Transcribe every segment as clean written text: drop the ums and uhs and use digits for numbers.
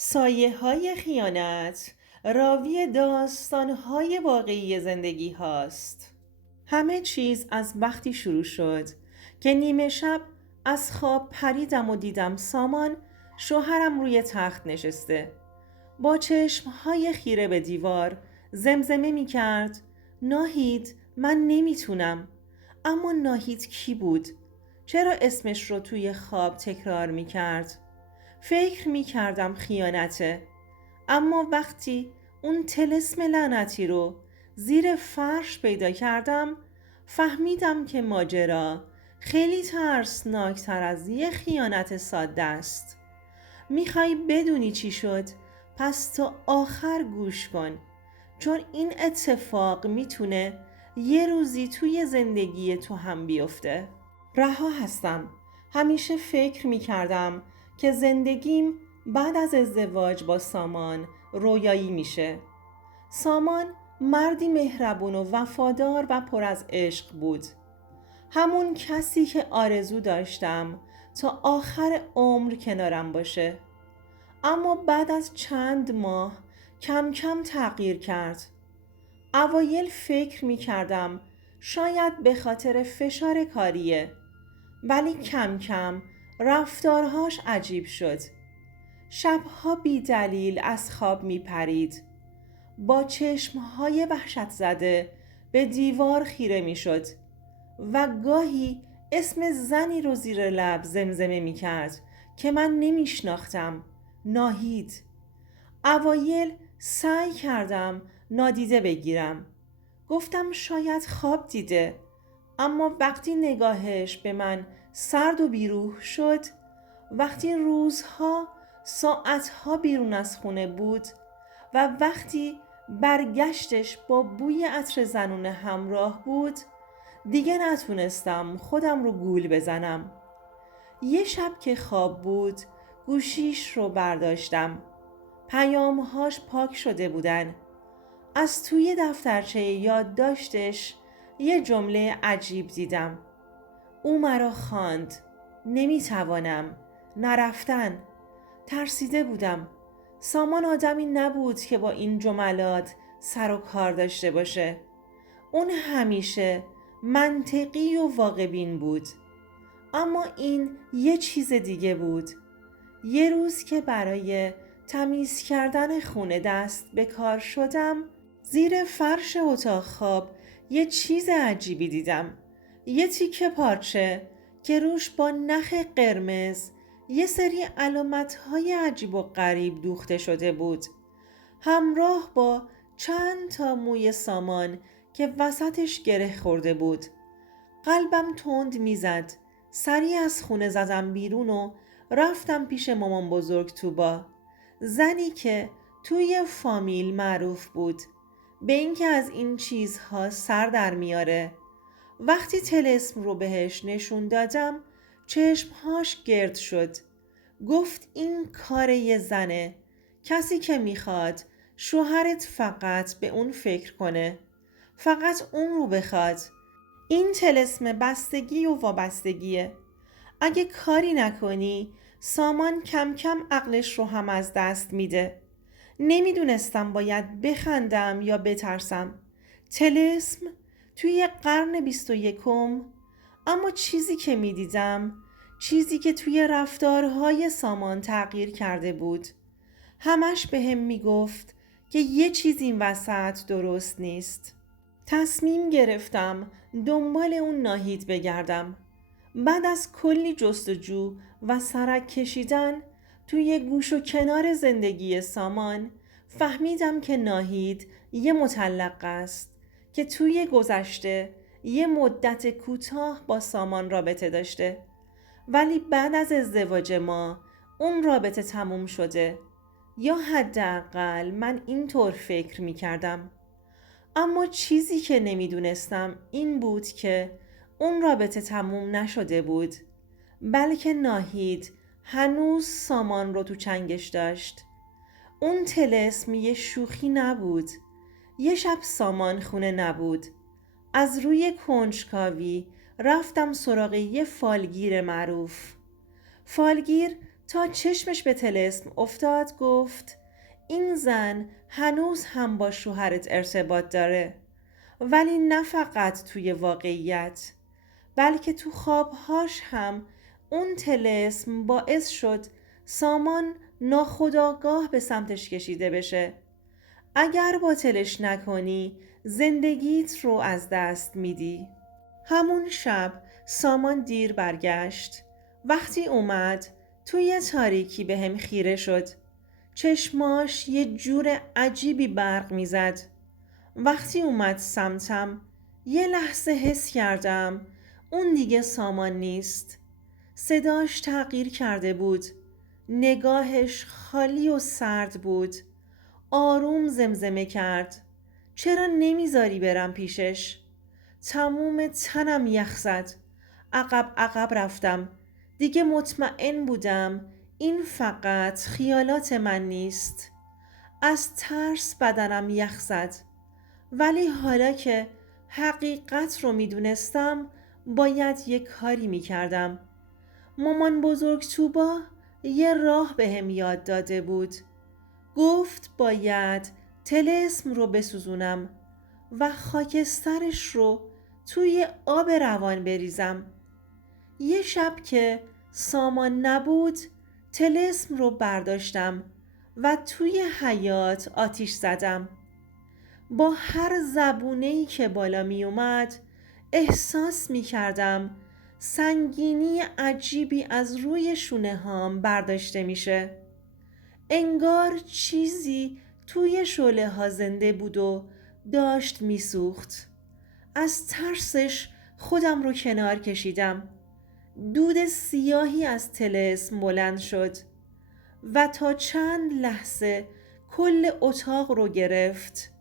سایه‌های خیانت راوی داستان‌های واقعی زندگی هاست. همه چیز از وقتی شروع شد که نیمه شب از خواب پریدم و دیدم سامان شوهرم روی تخت نشسته. با چشمهای خیره به دیوار زمزمه می کرد: ناهید، من نمیتونم. اما ناهید کی بود؟ چرا اسمش رو توی خواب تکرار می کرد؟ فکر می کردم خیانته. اما وقتی اون طلسم لعنتی رو زیر فرش پیدا کردم فهمیدم که ماجرا خیلی ترسناکتر از یه خیانت ساده است. میخوای بدونی چی شد؟ پس تا آخر گوش کن، چون این اتفاق میتونه یه روزی توی زندگی تو هم بیفته. رها هستم. همیشه فکر میکردم که زندگیم بعد از ازدواج با سامان رویایی میشه. سامان مردی مهربون و وفادار و پر از عشق بود. همون کسی که آرزو داشتم تا آخر عمر کنارم باشه. اما بعد از چند ماه کم کم تغییر کرد. اوایل فکر می کردم شاید به خاطر فشار کاریه، ولی کم کم رفتارهاش عجیب شد. شبها بی دلیل از خواب می پرید. با چشمهای وحشت زده به دیوار خیره می شد و گاهی اسم زنی رو زیر لب زمزمه می کرد که من نمی شناختم: ناهید. اوایل سعی کردم نادیده بگیرم. گفتم شاید خواب دیده. اما وقتی نگاهش به من سرد و بیروح شد، وقتی روزها ساعتها بیرون از خونه بود و وقتی برگشتش با بوی عطر زنون همراه بود، دیگه نتونستم خودم رو گول بزنم. یه شب که خواب بود گوشیش رو برداشتم. پیامهاش پاک شده بودن. از توی دفترچه یادداشتش یه جمله عجیب دیدم. او مرا خواند: نمیتوانم، نرفتن. ترسیده بودم. سامان آدمی نبود که با این جملات سر و کار داشته باشه. اون همیشه منطقی و واقع‌بین بود. اما این یه چیز دیگه بود. یه روز که برای تمیز کردن خونه دست به کار شدم، زیر فرش اتاق خواب یه چیز عجیبی دیدم. یه تیکه پارچه که روش با نخ قرمز یه سری علامتهای عجیب و غریب دوخته شده بود، همراه با چند تا موی سامان که وسطش گره خورده بود. قلبم تند میزد. سریع از خونه زدم بیرون و رفتم پیش مامان بزرگ توبا، زنی که توی فامیل معروف بود به اینکه از این چیزها سر در میاره. وقتی طلسم رو بهش نشون دادم چشمهاش گرد شد. گفت این کار یه زنه، کسی که میخواد شوهرت فقط به اون فکر کنه، فقط اون رو بخواد. این طلسم بستگی و وابستگیه. اگه کاری نکنی سامان کم کم عقلش رو هم از دست میده. نمیدونستم باید بخندم یا بترسم. طلسم توی قرن 21. اما چیزی که میدیدم، چیزی که توی رفتارهای سامان تغییر کرده بود، همش بهم میگفت که یه چیز این وسط درست نیست. تصمیم گرفتم دنبال اون ناهید بگردم. بعد از کلی جستجو و سرک کشیدن توی گوش و کنار زندگی سامان فهمیدم که ناهید یه مطلق است که توی گذشته یه مدت کوتاه با سامان رابطه داشته، ولی بعد از ازدواج ما اون رابطه تموم شده، یا حداقل من اینطور فکر می کردم. اما چیزی که نمیدونستم این بود که اون رابطه تموم نشده بود، بلکه ناهید هنوز سامان رو تو چنگش داشت. اون طلسم یه شوخی نبود. یه شب سامان خونه نبود. از روی کنجکاوی رفتم سراغ یه فالگیر معروف. فالگیر تا چشمش به طلسم افتاد گفت این زن هنوز هم با شوهرت ارتباط داره، ولی نه فقط توی واقعیت بلکه تو خوابهاش هم. اون طلسم باعث شد سامان ناخودآگاه به سمتش کشیده بشه. اگر باطلش نکنی زندگیت رو از دست میدی. همون شب سامان دیر برگشت. وقتی اومد توی تاریکی به هم خیره شد. چشماش یه جور عجیبی برق میزد. وقتی اومد سمتم یه لحظه حس کردم اون دیگه سامان نیست. صداش تغییر کرده بود. نگاهش خالی و سرد بود. آروم زمزمه کرد چرا نمیذاری برم پیشش؟ تموم تنم یخ زد. عقب عقب رفتم. دیگه مطمئن بودم این فقط خیالات من نیست. از ترس بدنم یخ زد. ولی حالا که حقیقت رو میدونستم باید یک کاری میکردم. مامان بزرگ توبا یه راه بهم یاد داده بود. گفت باید طلسم رو بسوزونم و خاکسترش رو توی آب روان بریزم. یه شب که سامان نبود طلسم رو برداشتم و توی حیاط آتیش زدم. با هر زبونه‌ای که بالا می اومد احساس می کردم سنگینی عجیبی از روی شونه هام برداشته میشه. انگار چیزی توی شعله ها زنده بود و داشت میسوخت. از ترسش خودم رو کنار کشیدم. دود سیاهی از طلسم بلند شد و تا چند لحظه کل اتاق رو گرفت.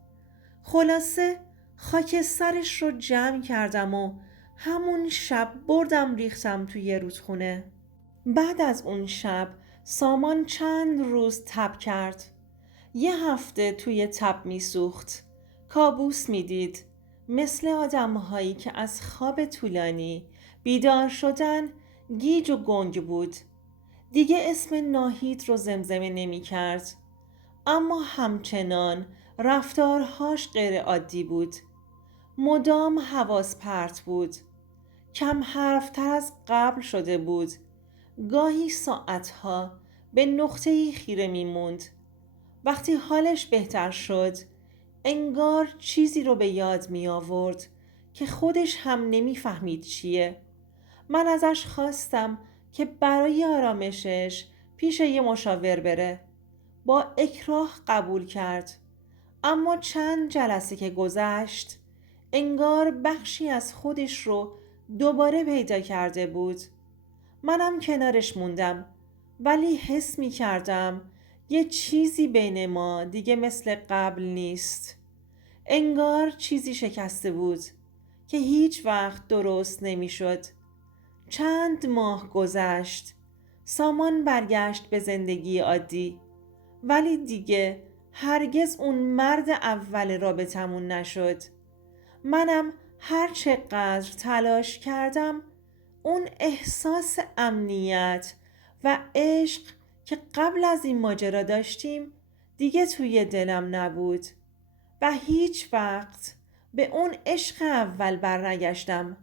خلاصه خاکسترش رو جمع کردم و همون شب بردم ریختم توی رودخونه. بعد از اون شب سامان چند روز تب کرد. یه هفته توی تب میسوخت. کابوس میدید. مثل آدمهایی که از خواب طولانی بیدار شدن گیج و گنگ بود. دیگه اسم ناهید رو زمزمه نمی کرد. اما همچنان رفتارهاش غیر عادی بود. مدام حواس پرت بود. کم حرفتر از قبل شده بود. گاهی ساعتها به نقطه‌ای خیره میموند. وقتی حالش بهتر شد انگار چیزی رو به یاد می آورد که خودش هم نمیفهمید چیه. من ازش خواستم که برای آرامشش پیش یه مشاور بره. با اکراه قبول کرد. اما چند جلسه که گذشت انگار بخشی از خودش رو دوباره پیدا کرده بود. منم کنارش موندم ولی حس می کردم یه چیزی بین ما دیگه مثل قبل نیست. انگار چیزی شکسته بود که هیچ وقت درست نمی شد. چند ماه گذشت. سامان برگشت به زندگی عادی، ولی دیگه هرگز اون مرد اول رابطمون نشد. منم هر چقدر تلاش کردم اون احساس امنیت و عشق که قبل از این ماجرا داشتیم دیگه توی دلم نبود و هیچ وقت به اون عشق اول برنگشتم.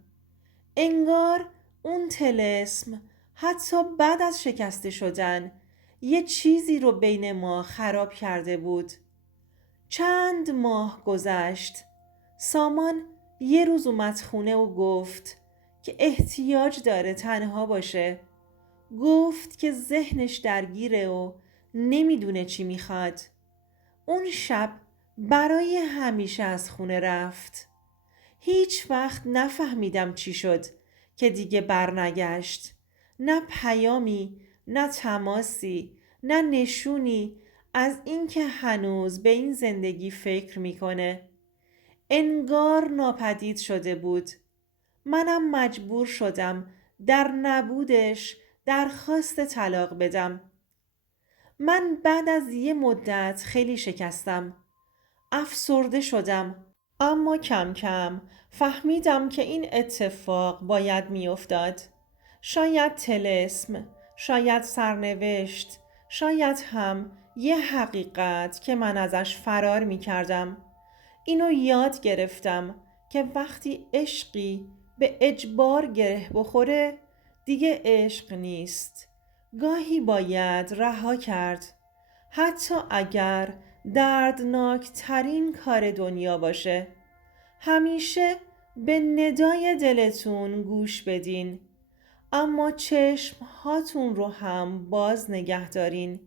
انگار اون طلسم حتی بعد از شکسته شدن یه چیزی رو بین ما خراب کرده بود. چند ماه گذشت. سامان یه روز اومد خونه و گفت که احتیاج داره تنها باشه. گفت که ذهنش درگیره و نمیدونه چی میخواد. اون شب برای همیشه از خونه رفت. هیچ وقت نفهمیدم چی شد که دیگه برنگشت. نه پیامی، نه تماسی، نه نشونی از اینکه هنوز به این زندگی فکر میکنه. انگار ناپدید شده بود. منم مجبور شدم در نبودش درخواست طلاق بدم. من بعد از یه مدت خیلی شکستم. افسرده شدم. اما کم کم فهمیدم که این اتفاق باید میافتاد. شاید طلسم، شاید سرنوشت، شاید هم یه حقیقت که من ازش فرار می کردم. اینو یاد گرفتم که وقتی عشقی به اجبار گره بخوره دیگه عشق نیست. گاهی باید رها کرد، حتی اگر دردناک ترین کار دنیا باشه. همیشه به ندای دلتون گوش بدین، اما چشم هاتون رو هم باز نگه دارین.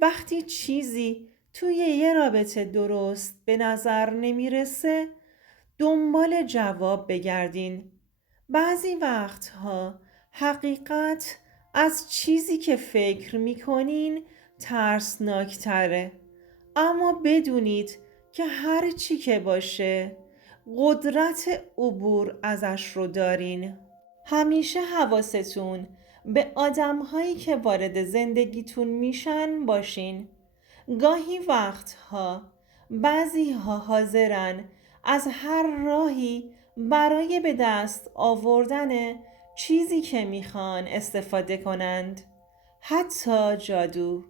وقتی چیزی توی یه رابطه درست به نظر نمیرسه دنبال جواب بگردین. بعضی وقتها حقیقت از چیزی که فکر میکنین ترسناکتره، اما بدونید که هر چی که باشه قدرت عبور ازش رو دارین. همیشه حواستون به آدم‌هایی که وارد زندگیتون میشن باشین. گاهی وقتها بعضی‌ها حاضرن از هر راهی برای به دست آوردن چیزی که میخوان استفاده کنند، حتی جادو.